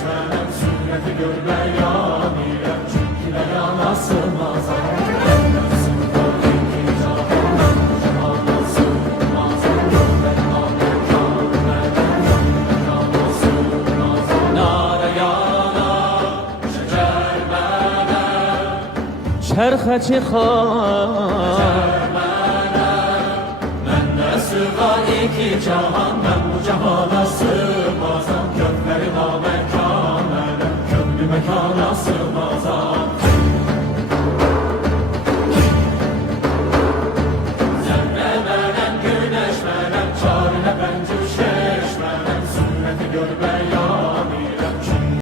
Geçmeden sünneti görmeyen ile çünkü de yanasılmaz. Benden sınıf iki canan bu cihana sığmaz. Gönlüm amekan neden mekana sığmaz. Nara yana şecer menen çərxə çıxar Sığa iki cahan ben bu cihana sığmazam. Gönlüm amekan neden gönlüm mekana sığmaz.